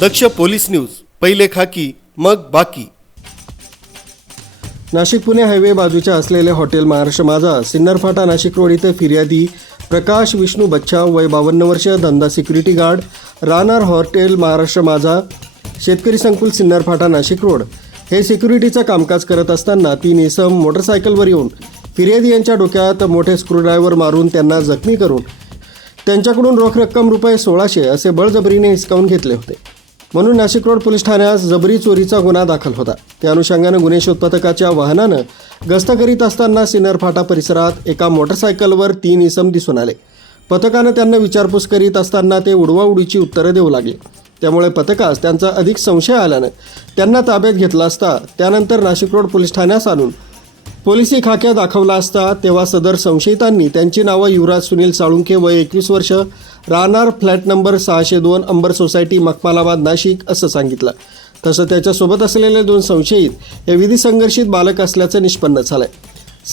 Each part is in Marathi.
दक्ष पोलीस न्यूज पहिले खाकी मग बाकी. नाशिक पुणे हायवे बाजूच्या असलेले हॉटेल महाराष्ट्र माझा सिन्नर फाटा नाशिक रोड इथे फिर्यादी प्रकाश विष्णू बच्चा वय बावन्न वर्ष धंदा सिक्युरिटी गार्ड राहणार हॉटेल महाराष्ट्र माझा शेतकरी संकुल सिन्नर फाटा नाशिक रोड. हे सिक्युरिटीचं कामकाज करत असताना तीन इसम मोटरसायकलवर येऊन फिर्यादी यांच्या डोक्यात मोठे स्क्रूड्रायव्हर मारून त्यांना जखमी करून त्यांच्याकडून रोख रक्कम रुपये सोळाशे असे बळजबरीने हिसकावून घेतले होते. म्हणून नाशिक रोड पोलीस ठाण्यात जबरी चोरीचा गुन्हा दाखल होता. त्या अनुषंगानं गुन्हे शोध पथकाच्या वाहनानं गस्त करीत असताना सिन्नर फाटा परिसरात एका मोटरसायकलवर तीन इसम दिसून आले. पथकानं त्यांना विचारपूस करीत असताना ते उडवाउडीची उत्तरं देऊ लागले. त्यामुळे पथकास त्यांचा अधिक संशय आल्यानं त्यांना ताब्यात घेतला असता त्यानंतर नाशिक रोड पोलीस ठाण्यास आणून पोलिसी खाक्या दाखवला असता तेव्हा सदर संशयितांनी त्यांची नावं युवराज सुनील साळुंखे वय एकवीस वर्ष राहणार फ्लॅट नंबर सहाशे दोन अंबर सोसायटी मखमालाबाद नाशिक असं सांगितलं. तसं त्याच्यासोबत असलेले दोन संशयित हे विधी संघर्षित बालक असल्याचं निष्पन्न झालंय.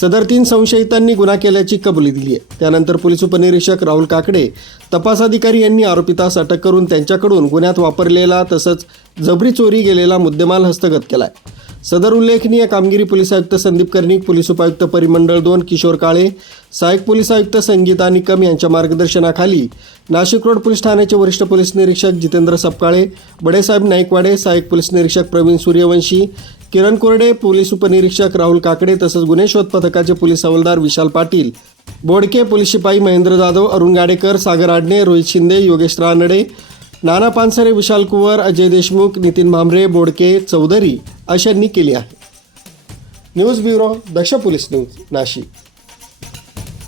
सदर तीन संशयितांनी गुन्हा केल्याची कबुली दिली आहे. त्यानंतर पोलीस उपनिरीक्षक राहुल काकडे तपास अधिकारी यांनी आरोपितास अटक करून त्यांच्याकडून गुन्ह्यात वापरलेला तसंच जबरी चोरी गेलेला मुद्देमाल हस्तगत केला आहे सदर उल्लेखनीय कामगिरी पोलीस आयुक्त संदीप कर्णिक पोलीस उपायुक्त परिमंडळ दोन किशोर काळे सहाय्यक पोलीस आयुक्त संगीता निकम यांच्या मार्गदर्शनाखाली नाशिक रोड पोलीस ठाण्याचे वरिष्ठ पोलीस निरीक्षक जितेंद्र सपकाळे बडेसाहेब नाईकवाडे सहाय्यक पोलीस निरीक्षक प्रवीण सूर्यवंशी किरण कोरडे पोलीस उपनिरीक्षक राहुल काकडे तसंच गुन्हे शोध पथकाचे पोलीस हवालदार विशाल पाटील बोडके पोलीस शिपाई महेंद्र जाधव अरुण गाडेकर सागर आडणे रोहित शिंदे योगेश रानडे नाना पानसरे विशाल कुवर अजय देशमुख नितीन भांबरे बोडके चौधरी अशांनी केली आहे. News bureau Daksh police news Nashik.